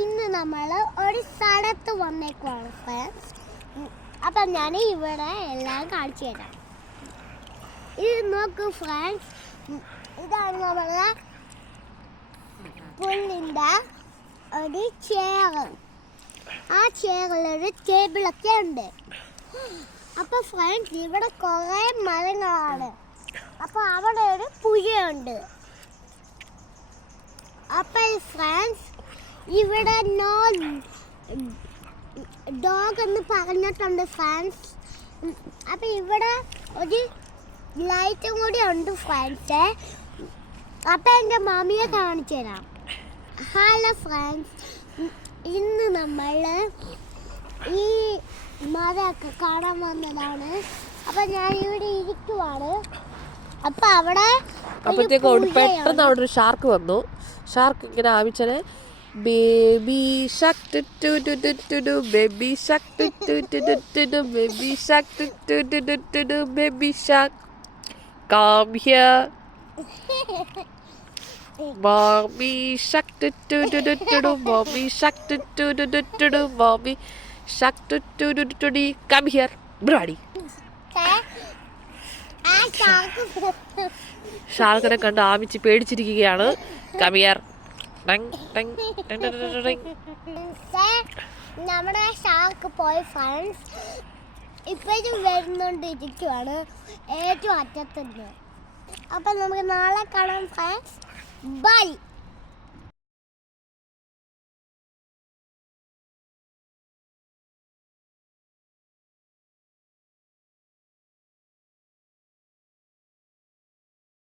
ഇന്ന് നമ്മൾ ഒരു സ്ഥലത്ത് വന്നേക്കുവാണ് ഫ്രണ്ട്സ്. അപ്പം ഞാൻ ഇവിടെ എല്ലാം കാണിച്ചു തരാം. ഇത് നോക്കൂ ഫ്രണ്ട്സ്, ഇതാണ് നമ്മളെ പുല്ലിൻ്റെ ഒരു ചെയർ. ആ ചെയറിലൊരു ടേബിളൊക്കെ ഉണ്ട്. അപ്പോൾ ഫ്രണ്ട്സ്, ഇവിടെ കുറേ മരങ്ങളാണ്. അപ്പോൾ അവിടെ ഒരു പുഴയുണ്ട്. അപ്പോൾ ഫ്രണ്ട്സ്, ഇവിടെ നോ ഡോഗ് എന്ന് പറഞ്ഞിട്ടുണ്ട് ഫ്രണ്ട്സ്. അപ്പോൾ ഇവിടെ ഒരു ലൈറ്റും കൂടി ഉണ്ട് ഫ്രണ്ട്സ്. അപ്പം എൻ്റെ മമ്മിയെ കാണിച്ചു തരാം. ഹലോ ഫ്രണ്ട്സ്, ഇന്ന് നമ്മൾ ഈ മരമൊക്കെ കാണാൻ വന്നതാണ്. അപ്പം ഞാനിവിടെ ഇരിക്കുവാണ്. അപ്പം അവിടെ പെട്ടെന്ന് അവിടെ ഒരു ഷാർക്ക് വന്നു. ഷാർക്ക് ഇങ്ങനെ ആവശ്യം baby shark doo doo doo doo doo baby shark doo doo doo doo doo doo baby shark doo doo doo doo doo baby shark come here mommy shark doo doo doo doo doo doo mommy shark doo doo doo doo doo doo mommy shark doo doo doo doo doo come here ബ്രാഡി. ഷാർക്കിനെ കണ്ട് ആമിച്ച് പേടിച്ചിരിക്കുകയാണ്. Come here. നമ്മുടെ shark പോയി friends. ഇപ്പോഴും വരുന്നോണ്ടിരിക്കുവാണ് ഏറ്റവും അറ്റത്തുനിന്ന്. അപ്പം നമുക്ക് നാളെ കാണാം ഫ്രണ്ട്സ്. ബൈ.